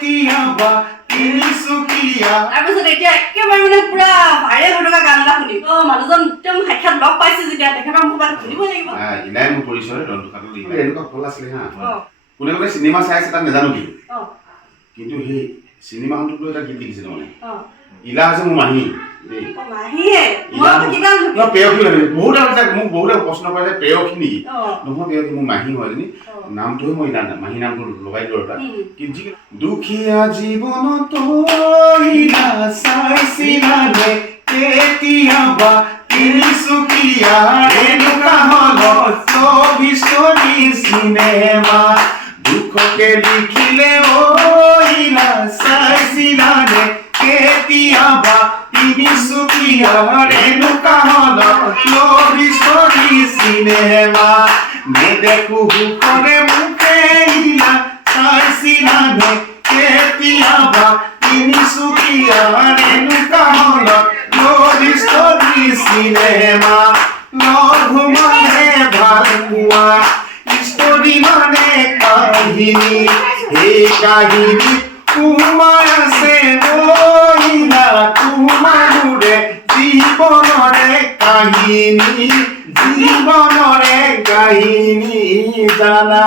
কেতিয়াবা তিনিচুকীয়া। তাৰপিছত এতিয়া একেবাৰে মানে পুৰা ভাইৰেল হৈ থকা গান এটা শুনিম। মানুহজন একদম সাক্ষাৎ লগ পাইছে যেতিয়া তেখেতৰ মুখত শুনিব লাগিব। ইনাই মোৰ পৰিচয় ৰন্ধুকাটো এনেকুৱা ফল আছিলে হা। কোনে কোনে চিনেমা চাই আছে তাত নাজানো কিন্তু সেই চিনেমাখনতো এটা গীত লিখিছিলে মানে ইলা হৈছে মোৰ মাহী পেয়সী মোক বহুতে প্ৰশ্ন কৰে যে পেয়সী নেকি নহয় পেয়সী মোৰ মাহী হয় জানি নামটোহে মই ইলা মাহী নামটো লগাই দিলো এটা কিন্তু দুখীয়া জীৱনত ইলা চাইছিলানে কেতিয়াবা তিনিচুকীয়া এনেকুৱা হলত ছবি চিনেমা দুখকে লিখিলে ইলা চাইছিলানে কেতিয়াবা তিনিচুকীয়া এনেকুৱা হলত চিনেমা নেদেখো সুখৰে মুখে ইলা চাইছিলানে কেতিয়াবা তিনিচুকীয়া এনেকুৱা হলত চিনেমা লঘু মানে ভাল পোৱা ষ্টৰি মানে কাহিনী সেই কাহিনী তোমাৰ আছে ইলা তোমাৰে জীৱনৰে কাহিনী জানা